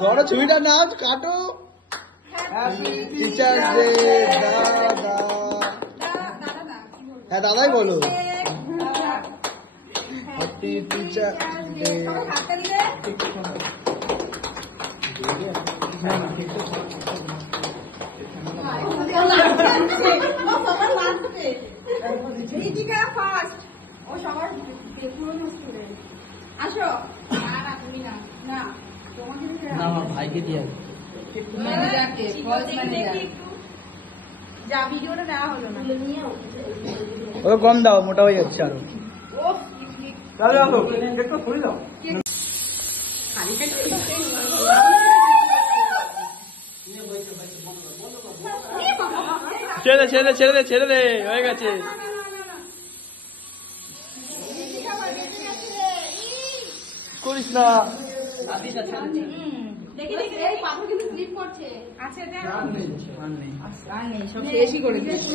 ধরো ছবিটা নাও কাটো। টিচার্স ডে দাদা, হ্যাঁ দাদাই বলো। Happy teacher day. ভাইকে দিয়ে ও কম দাও, মোটা হয়ে যাচ্ছে আরো। ছেড়ে ছেড়ে ছেড়ে দে, ছেড়ে দে, হয়ে গেছে। করিস না। দেখি দেখি পাথর কিন্তু স্লিপ করছে। আচ্ছা এটা আর নেই সব শেষই করে দিয়েছি।